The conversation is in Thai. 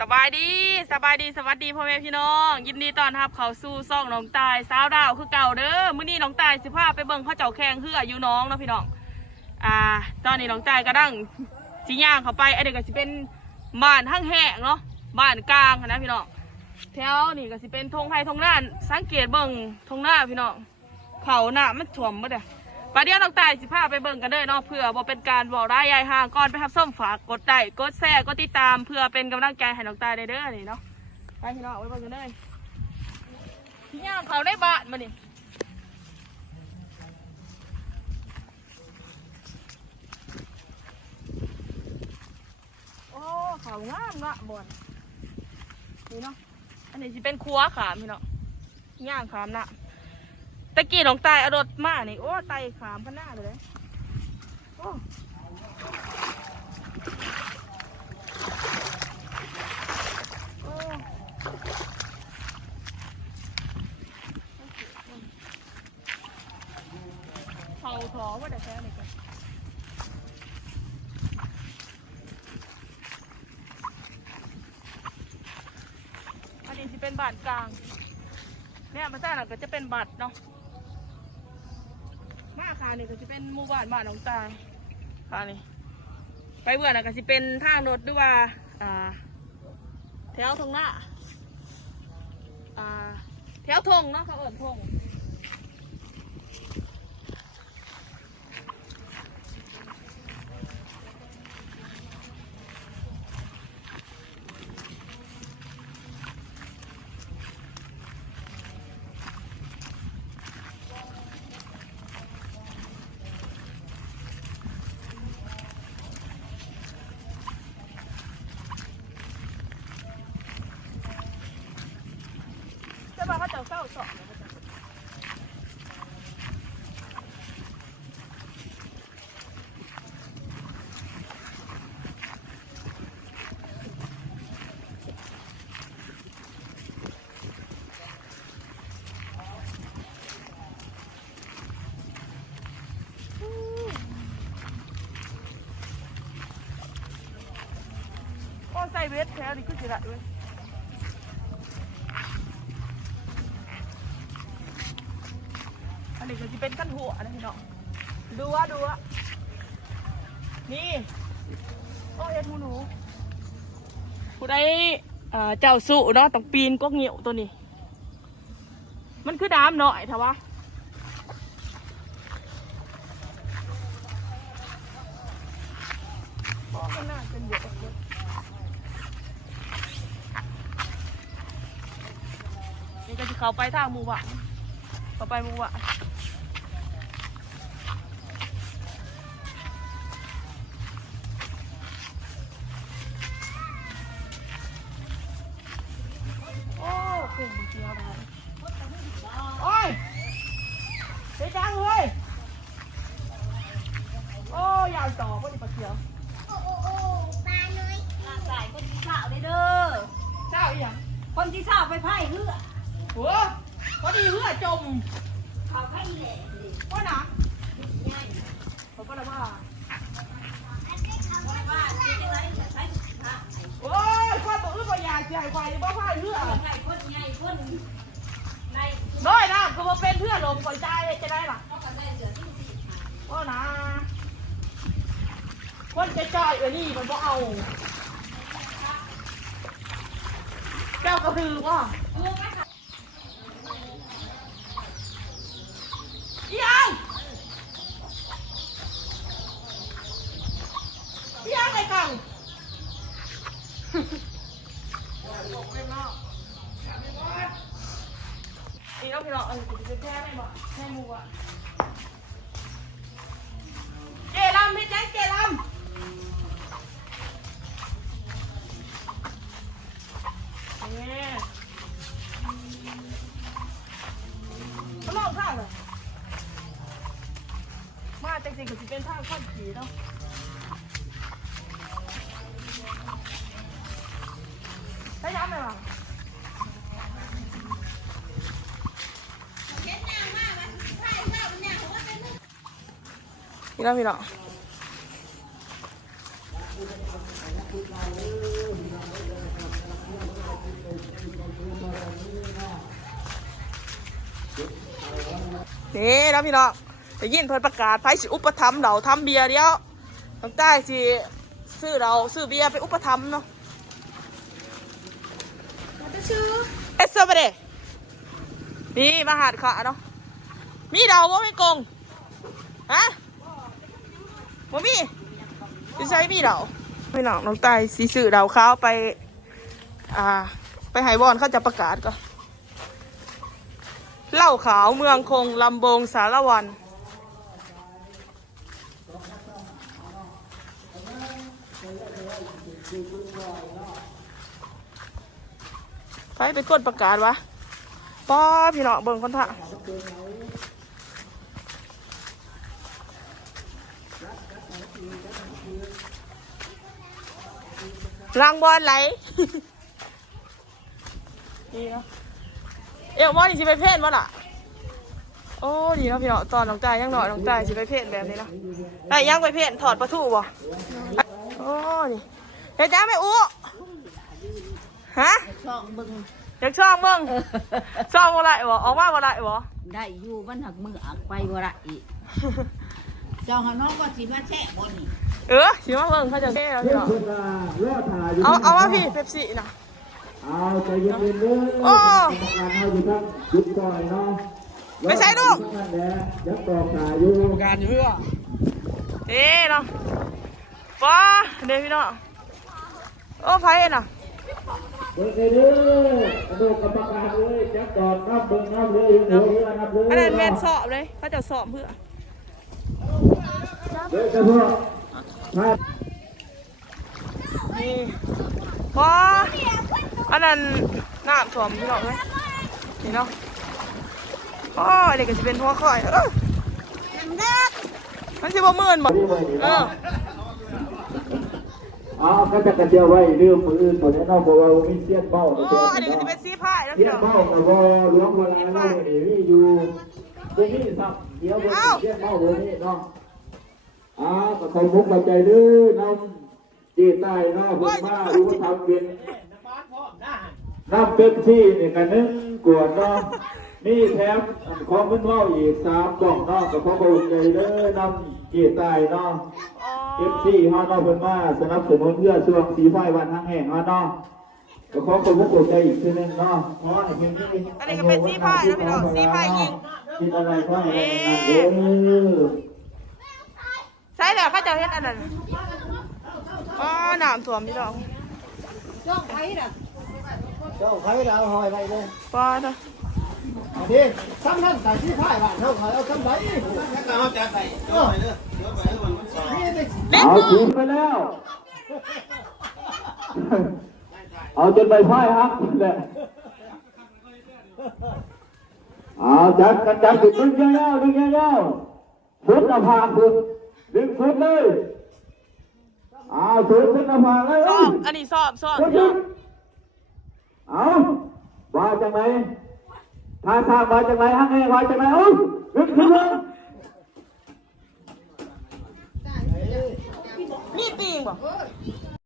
สบายดีสวัสดีพ่อแม่พี่น้องยินดีต้อนรับเข้าสู่ซ่องน้องตายสาวดาวคือเก่าเด้อมื้อนี้น้องตายสิพาไปเบิ่งเขาเจ้าแข่งเฮืออยู่น้องเนาะพี่น้องตอนนี้น้องตายก็ดังสิย่างเข้าไปอันนี้ก็สิเป็นบ้านทั้งแห้งเนาะบ้านกลางนะพี่น้องแถวนี่ก็สิเป็นทงไทยทงน่านสังเกตเบิ่งทงหน้าพี่น้องเขาหน้ามันถ่วมบ่ได้ประเดี๋ยวน้องตายสิพาไปเบิ่งกันเด้อเนาะเพื่อบ่เป็นการบอกร้ายยายห่างก่อนไปทับส้มฝากกดไลค์กดแชร์กดติดตามเพื่อเป็นกำลังใจให้น้องตายได้เด้อนี่เนาะไปพี่น้องไปเบิ่งกันเลยที่ย่างเขาได้บ้านมานี่โอ้เขางามละบ่อนนี่เนาะอันนี้จะเป็นครัวขามพี่น้องย่างขามนะตะกี้น้องตายเอารถมานี่โอ้ไตขามพน้าเลยโอ้เขาท้อว่าแต่แค่ไหนกันอันนี้จะเป็นบ้านกลางเนี่ยมาใต้หลังก็จะเป็นบัตรเนาะมาค่ะนี่ก็จะเป็นหมู่บ้านน้องตายค่ะนี่ไปเบื่อนะก็จะเป็นทางรถด้วยว่าแถวทงหน้าแถวทงเนาะเขาเอิ้นทงว่าเขาจะเศร้าสอบก็ใส่เวทแท้ดิคือสิละด้วยอันนี้ก็จะเป็นขั้นหัวนะพี่น้องดูวะนี่โอ้เฮ็ดหนูผู้ใดเจ้าสุเนาะต้องปีนก็เหี่ยวตัวนี้มันคือน้ำหน่อยเถอะวะก็น่าจะเยอะนี่ก็จะเข้าไปทางหมู่บ้านเข้าไปหมู่บ้านโอ้ยเจ๊จังเลยโอ้ยาวต่อก็ดิปลาเขียวโอ้ปลาน้อยหลากหลายคนที่สาวเลยเด้อเจ้าอีหยังคนที่สาวไปไพ่เหือหัวพอดีเหือจมเขาไพ่แหล่ว่าหนักง่ายเขาก็เลยว่าว่าที่จะไรจะใช้สุขภาพโอ้ยควายตัวอื่นก็อยากใหญ่ควายยังบ้าพายเหือใหญ่คนใหญ่คนในน้อยนะคือมาเป็นเพื่อนลมปล่อยใจจะได้หรอเขาก็ได้เหลือที่สี่โอ้นะคนใจจ่อยนี่มันก็เอาแก้วกระพือว่ายังไอ้กังนี่เราพี่น้องจะแค่ไม่บอกแค่มูอ่ะเกลัมพี่แจ๊คเกลัมเนี่ยเขาลองข้างเลยมาจริงๆก็จะเป็นทางข้อนขี่เนาะใช้ย้ำไหมบ้างพี่น้อง นี่นะพี่น้องได้ยินเพิ่นประกาศไผสิอุปถัมภ์เราทำเบียร์เดียวน้องใต้สิซื้อเบียร์ไปอุปถัมภ์เนาะเอสเซอร์ไปเด้นี่มาหาดขาเนาะมีเราบ่ไม่โกงฮะบ่มีจะใช้มีเราพี่น้องน้องใต้สิซื้อเราข้าวไปไปไฮบอลเขาจะประกาศก็เหล้าขาวเมืองคงลำบงสารวันไปกดประกาศวะป้าพี่น้องเบิ่งคนท่ารางบอลไหล ดีเนาะเอวมอนี่สิไปเพ่นวะล่ะโอ้ดีเนาะพี่น้องตอนน้องตายยังหน่อยน้องตายสิไปเพ่นแบบนี้เนาะได้ยังไปเพ่นถอดประตูบ่โอ้นี่เฮ็ดจังแม่อู้ฮะช่องเบิ่งอยากช่องเบิ่งช่องบ่ได้บ่ออกมาบ่ได้บ่ได้อยู่มันหักมืออักไปบ่ได้อีกเจ้าหาน้องก็สิมาแช่บ่นี่สิมาเบิ่งเขาจะแก้แล้วพี่น้องเอามาพี่เป๊ปซี่น่ะเอาใจเย็นๆเลยกรรมการเอาอยู่ทั้งจุดก่อยเนาะไม่ใช่ลูกยักษ์ต่อขาอยู่การอยู่อ่ะเนาะป้าเดี๋ยวพี่น้องโอ้ไฟน่ะเบิ่งเลยเด้อดูกรรมการเลยยักษ์ต่อนับเบิ่งนับเลยหัวเรือนับเลยอันนั้นแมนสอบเลยเขาจะสอบเพื่อเด้อเฉพาะนี่ป้าอันนั้นน้ำท่วมพี่น้องเลยนี่เนาะอ๋อเด็กก็จะเป็นหัวข่อยมันจะบ่มื่นบ่ก็จะกระเจียวไว้เรื่องมืออื่นตัวนี้นอกบอกว่ามีเสี้ยนเบ้าอันนี้ก็จะเป็นซีพายแล้วเสี้ยนเบ้ากับว่าล้วงเวลาเราเนี่ยนี่อยู่ตรงนี้สักเดี๋ยวบนเสี้ยนเบ้าตรงนี้เนาะก็คอยมุกมาใจดื้อน้ำจีใต้เนาะผมว่ารู้ว่าทำเป็นน้ำเป็ปซี่เนี่ยกันนึงกวดเนาะนี่แถมของขึ้นว่าอีก3 กล่องเนาะกับพ่อคนใจเด้อน้ำจีใต้เนาะเอฟซีฮอนอเพิ่นมาสนับสนุนเพื่อช่วงสีไฟวันทั้งแห่งฮอนอก็ขอคนมุกใจอีกทีนึงเนาะอันนี้ก็เป็นซีพายนะพี่น้องซีพายยิงกินอะไรก็ให้ใช่แล้วข้าจะเฮ็ดอันนั้นน้ำท่วมพี่น้องจ้องไผน่ะเจ้าไผ่เราหอยไปเลยป้าเนาะอันนี้ซ้ำนั่นแต่ที่ไผ่บ้านเขาหอยเอาซ้ำไหนเอาถึงไปแล้วเอาจนใบไผ่ฮักแหละเอาจัดดึงยาวสุดละพาสุดดึงสุดเลยสุดละพาเลยอันนี้สอบเอาว่าจังไหนท่าทางว่าจังไหนฮักเองว่าจังไหนดึงขึ้นเลยมีปีงบ่